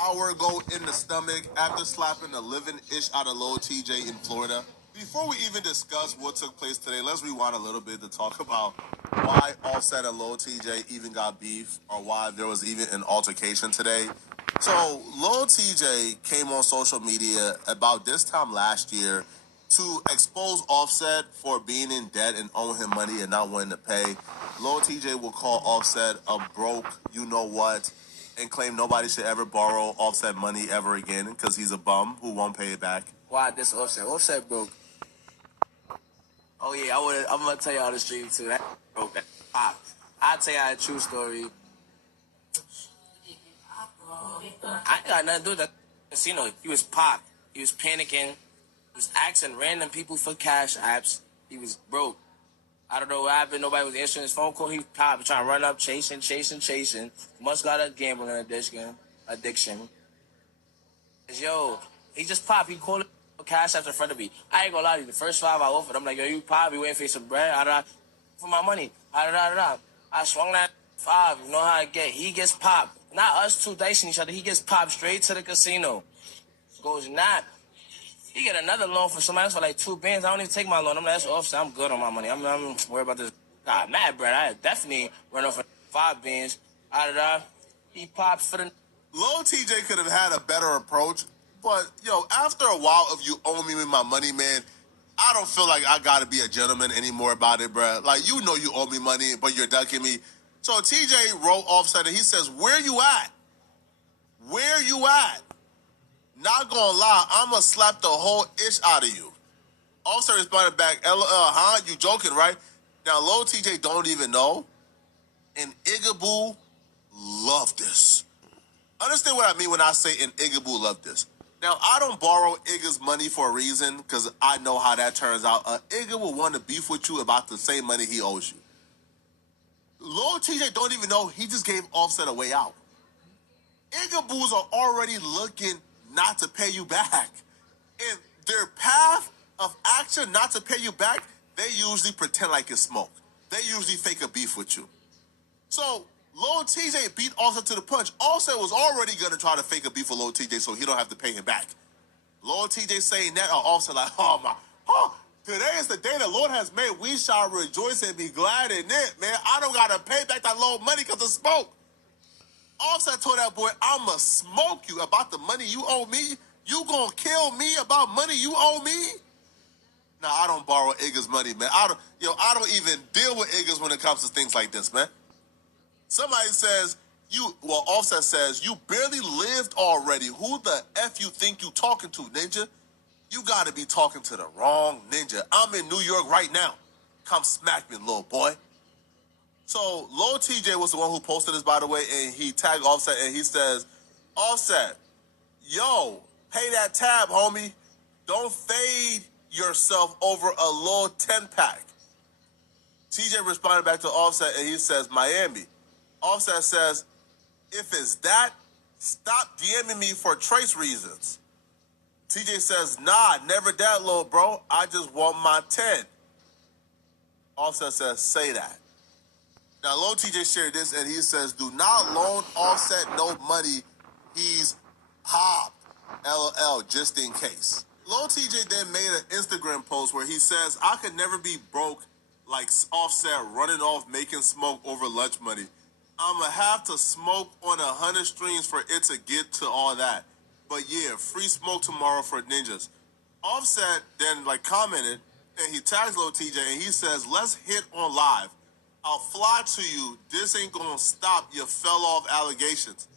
hour ago in the stomach after slapping the living ish out of Lil TJ in Florida. Before we even discuss what took place today, let's rewind a little bit to talk about why Offset and Lil TJ even got beef or why there was even an altercation today. So Lil TJ came on social media about this time last year to expose Offset for being in debt and owing him money and not wanting to pay. Lil TJ will call Offset a broke, you know what, and claim nobody should ever borrow Offset money ever again because he's a bum who won't pay it back. Why this Offset? Offset broke. Oh yeah, I'm gonna tell y'all the stream too. That broke. That pop. I'll tell y'all a true story. I ain't got nothing to do with that casino. He was popped. He was panicking. He was asking random people for cash apps. He was broke. I don't know what happened. Nobody was answering his phone call. He popped, trying to run up, chasing. Must got a gambling addiction. Yo, he just popped. He called cash apps in front of me. I ain't gonna lie to you. The first 5 I offered, I'm like, yo, you probably waiting for some bread. For my money. I swung that 5. You know how I get. He gets popped. Not us two dicing each other. He gets popped straight to the casino. Goes not. He get another loan for somebody else for like 2 bands. I don't even take my loan. I'm like, that's Offset. I'm good on my money. I'm worried about this. God, mad bread. I definitely run off for 5 bands. He popped for the. Lil TJ could have had a better approach, but yo, after a while of you owe me my money, man, I don't feel like I gotta be a gentleman anymore about it, bruh. Like, you know you owe me money, but you're ducking me. So TJ wrote Offset and he says, where you at? Where you at? Not gonna lie, I'ma slap the whole ish out of you. Offset responded back, huh? You joking, right? Now, Lil TJ don't even know, and Igaboo love this. Understand what I mean when I say and Igaboo love this. Now, I don't borrow Igga's money for a reason because I know how that turns out. Igga will want to beef with you about the same money he owes you. Lil TJ don't even know he just gave Offset a way out. Igaboos are already looking not to pay you back. And their path of action not to pay you back, they usually pretend like it's smoke. They usually fake a beef with you. So Lil TJ beat Offset to the punch. Offset was already going to try to fake a beef with Lil TJ so he don't have to pay him back. Lil TJ saying that, Offset like, today is the day the Lord has made. We shall rejoice and be glad in it, man. I don't got to pay back that little money because of smoke. Offset told that boy, I'ma smoke you about the money you owe me. You gonna kill me about money you owe me? Nah, I don't borrow Igga's money, man. I don't even deal with Igga's when it comes to things like this, man. Somebody says, Offset says, you barely lived already. Who the F you think you talking to, ninja? You gotta be talking to the wrong ninja. I'm in New York right now. Come smack me, little boy. So Lil TJ was the one who posted this, by the way, and he tagged Offset and he says, Offset, yo, pay that tab, homie. Don't fade yourself over a little 10-pack. TJ responded back to Offset and he says, Miami. Offset says, if it's that, stop DMing me for trace reasons. TJ says, nah, never that, little bro. I just want my 10. Offset says, say that. Now, Lil TJ shared this, and he says, do not loan Offset no money. He's popped. LOL, just in case. Lil TJ then made an Instagram post where he says, I could never be broke like Offset running off making smoke over lunch money. I'ma have to smoke on 100 streams for it to get to all that. But yeah, free smoke tomorrow for ninjas. Offset then commented, and he tags Lil TJ, and he says, let's hit on live. I'll fly to you. This ain't gonna stop your fell off allegations.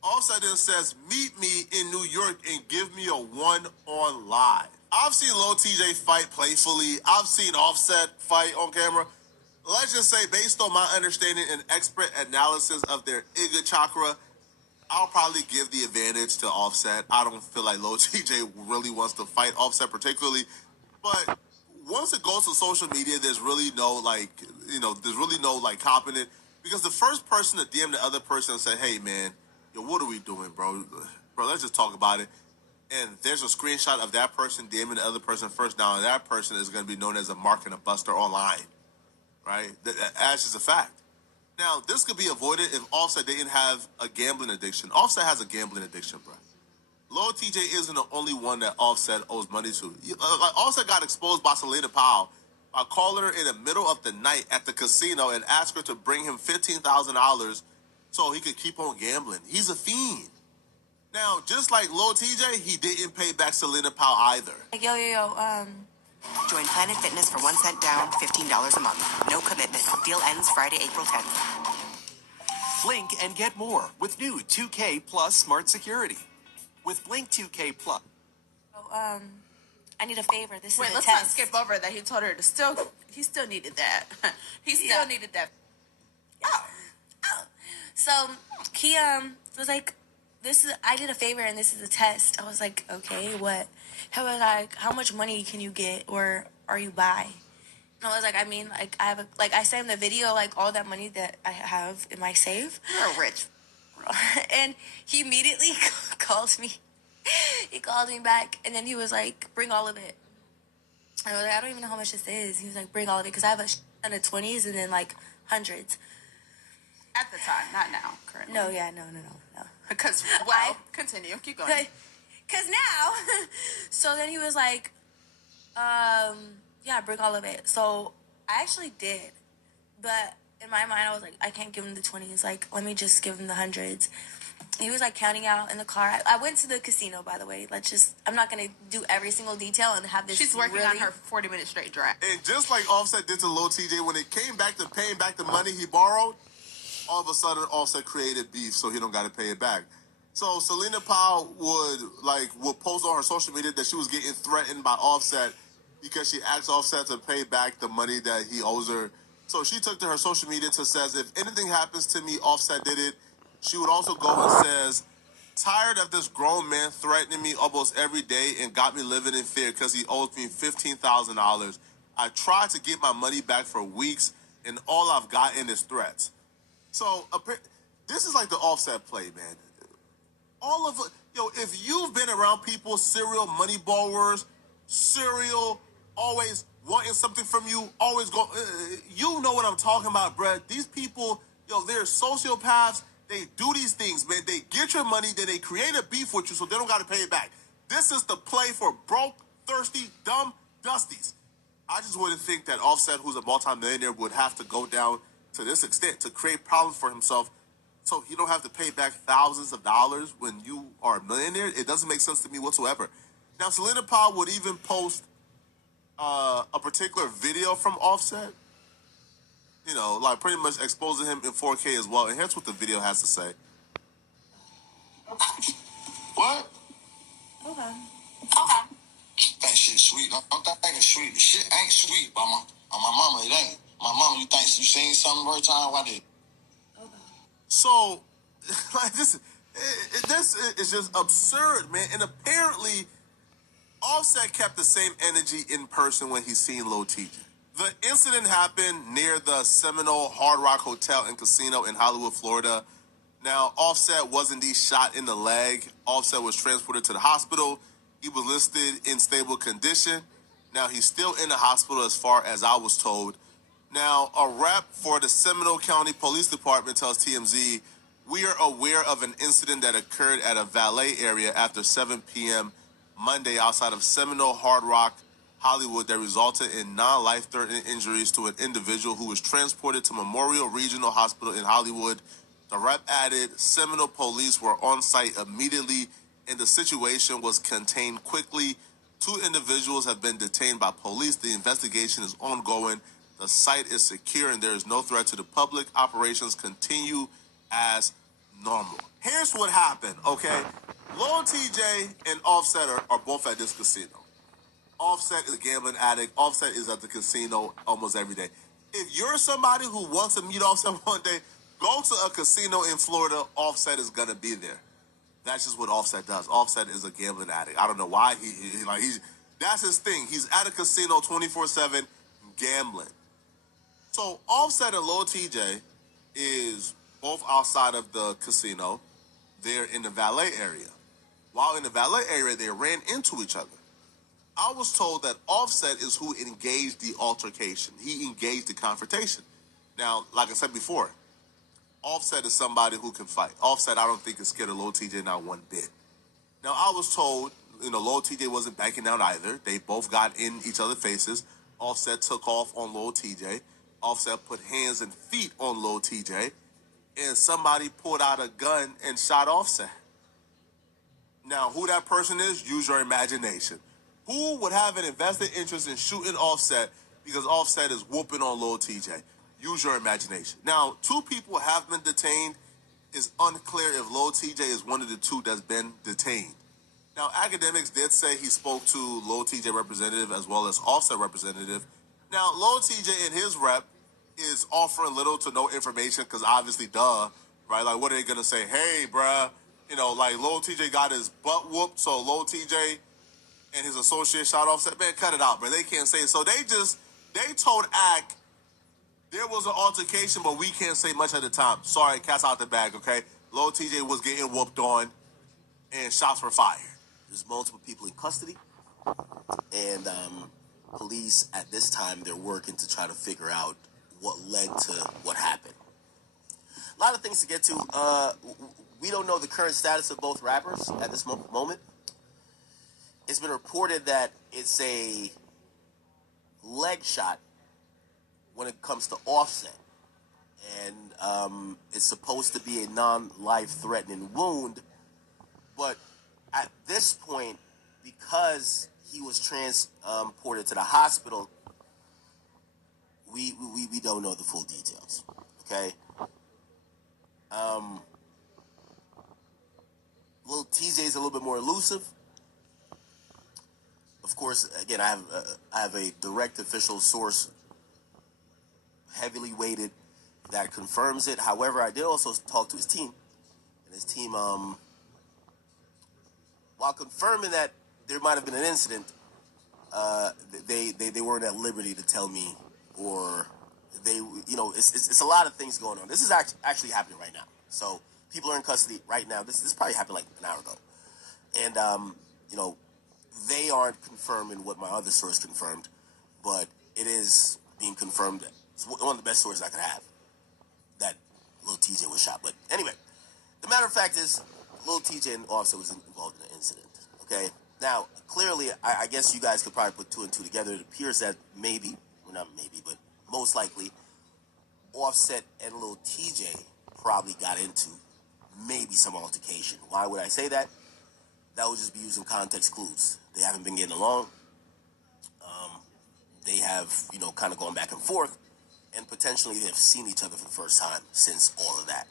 Offset then says, meet me in New York and give me a 1 on live. I've seen Lil TJ fight playfully. I've seen Offset fight on camera. Let's just say, based on my understanding and expert analysis of their Igga chakra, I'll probably give the advantage to Offset. I don't feel like Lil TJ really wants to fight Offset particularly, but once it goes to social media, there's really no copping it, because the first person to DM the other person and say, hey man, yo, what are we doing, bro? Bro, let's just talk about it. And there's a screenshot of that person DMing the other person first. Now that person is going to be known as a mark and a buster online, right? That's just a fact. Now, this could be avoided if Offset didn't have a gambling addiction. Offset has a gambling addiction, bro. Lil TJ isn't the only one that Offset owes money to. Like Offset got exposed by Selena Powell by calling her in the middle of the night at the casino and asked her to bring him $15,000 so he could keep on gambling. He's a fiend. Now, just like Lil TJ, he didn't pay back Selena Powell either. Join Planet Fitness for 1 cent down, $15 a month. No commitment. Deal ends Friday, April 10th. Blink and get more with new 2K Plus Smart Security. With Blink 2K Plus. I need a favor. This Wait, is a let's test. not skip over that. He told her to he still needed that. He still needed that. So he was like, I did a favor and this is a test. I was like, okay, what? He was like, how much money can you get or are you by? And I was like, I mean, like I sent him the video, like all that money that I have in my safe. You're rich. And he immediately called me. He called me back and then he was like, bring all of it. I was like, I don't even know how much this is. He was like, bring all of it because I have a ton of 20s and then like hundreds. At the time, not now, currently. No. Because, continue. Keep going. Because now, so then he was like, yeah, bring all of it. So I actually did. But in my mind, I was like, I can't give him the 20s. Like, let me just give him the hundreds. He was like counting out in the car. I went to the casino, by the way. I'm not going to do every single detail and have this. She's working on her 40-minute straight drive. And just like Offset did to Lil TJ, when it came back to paying back the money he borrowed, all of a sudden Offset created beef so he don't got to pay it back. So Selena Powell would post on her social media that she was getting threatened by Offset because she asked Offset to pay back the money that he owes her. So she took to her social media to says, if anything happens to me, Offset did it. She would also go and says, tired of this grown man threatening me almost every day and got me living in fear because he owes me $15,000. I tried to get my money back for weeks and all I've gotten is threats. So this is like the Offset play, man. If you've been around people, serial money borrowers, always wanting something from you, always go, you know what I'm talking about, bruh. These people, they're sociopaths. They do these things, man. They get your money, then they create a beef with you so they don't got to pay it back. This is the play for broke, thirsty, dumb dusties. I just wouldn't think that Offset, who's a multimillionaire, would have to go down to this extent to create problems for himself so he don't have to pay back thousands of dollars when you are a millionaire. It doesn't make sense to me whatsoever. Now, Selena Powell would even post a particular video from Offset, like pretty much exposing him in 4K as well. And here's what the video has to say. What? Okay. That shit sweet. I'm thinking sweet. Shit ain't sweet, mama. On my mama, it ain't. My mama, you think you seen something every time? Why did? So, like this is just absurd, man. And apparently, Offset kept the same energy in person when he seen Lil TJ. The incident happened near the Seminole Hard Rock Hotel and Casino in Hollywood, Florida. Now, Offset was indeed shot in the leg. Offset was transported to the hospital. He was listed in stable condition. Now, he's still in the hospital as far as I was told. Now, a rep for the Seminole County Police Department tells TMZ, we are aware of an incident that occurred at a valet area after 7 p.m. Monday outside of Seminole Hard Rock, Hollywood, that resulted in non-life-threatening injuries to an individual who was transported to Memorial Regional Hospital in Hollywood. The rep added Seminole police were on site immediately and the situation was contained quickly. 2 individuals have been detained by police. The investigation is ongoing. The site is secure and there is no threat to the public. Operations continue as normal. Here's what happened, okay? Lil TJ and Offset are both at this casino. Offset is a gambling addict. Offset is at the casino almost every day. If you're somebody who wants to meet Offset one day, go to a casino in Florida. Offset is gonna be there. That's just what Offset does. Offset is a gambling addict. I don't know why that's his thing. He's at a casino 24/7 gambling. So Offset and Lil TJ is both outside of the casino. They're in the valet area. While in the valet area, they ran into each other. I was told that Offset is who engaged the altercation. He engaged the confrontation. Now, like I said before, Offset is somebody who can fight. Offset, I don't think is scared of Lil TJ not one bit. Now, I was told, Lil TJ wasn't backing down either. They both got in each other's faces. Offset took off on Lil TJ. Offset put hands and feet on Lil TJ. And somebody pulled out a gun and shot Offset. Now, who that person is, use your imagination. Who would have an invested interest in shooting Offset because Offset is whooping on Lil TJ? Use your imagination. Now, 2 people have been detained. It's unclear if Lil TJ is one of the 2 that's been detained. Now, Academics did say he spoke to Lil TJ representative as well as Offset representative. Now, Lil TJ and his rep is offering little to no information because obviously, duh, right? Like, what are they going to say? Hey, bruh, like Lil TJ got his butt whooped, so Lil TJ and his associate shot Offset. Man, cut it out, bro. They can't say it. So they told Ack, there was an altercation, but we can't say much at the time. Sorry, cat's out the bag, okay? Lil TJ was getting whooped on, and shots were fired. There's multiple people in custody, and police at this time, they're working to try to figure out what led to what happened. A lot of things to get to. We don't know the current status of both rappers at this moment. It's been reported that it's a leg shot when it comes to Offset. And it's supposed to be a non-life-threatening wound. But at this point, because he was transported to the hospital, we don't know the full details. Okay? Lil TJ is a little bit more elusive. Of course, again, I have a direct official source, heavily weighted, that confirms it. However, I did also talk to his team, and his team, while confirming that there might have been an incident, they weren't at liberty to tell me, or it's a lot of things going on. This is actually happening right now. So people are in custody right now. This probably happened like an hour ago, and they aren't confirming what my other source confirmed, but it is being confirmed. It's one of the best stories I could have, that Lil TJ was shot. But anyway, the matter of fact is, Lil TJ and Offset was involved in an incident. Okay? Now, clearly, I guess you guys could probably put 2 and 2 together. It appears that maybe, well, not maybe, but most likely, Offset and Lil TJ probably got into maybe some altercation. Why would I say that? That would just be using context clues. They haven't been getting along. They have, kind of gone back and forth. And potentially they've seen each other for the first time since all of that.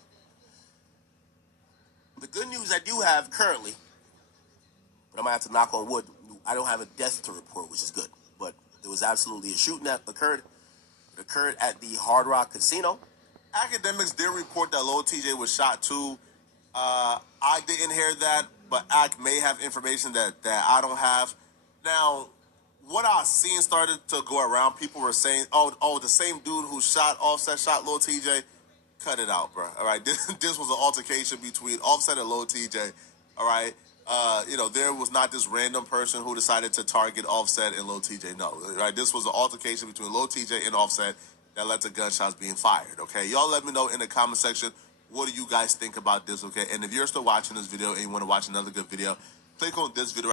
The good news I do have currently, but I'm going to have to knock on wood, I don't have a death to report, which is good. But there was absolutely a shooting that occurred. It occurred at the Hard Rock Casino. Academics did report that Lil TJ was shot too. I didn't hear that, but Ack may have information that I don't have. Now, what I seen started to go around, people were saying, oh, the same dude who shot Offset shot Lil TJ. Cut it out, bro. All right, this was an altercation between Offset and Lil TJ. All right, there was not this random person who decided to target Offset and Lil TJ. No, right, this was an altercation between Lil TJ and Offset that led to gunshots being fired. Okay, y'all let me know in the comment section, what do you guys think about this? Okay, and if you're still watching this video and you want to watch another good video, click on this video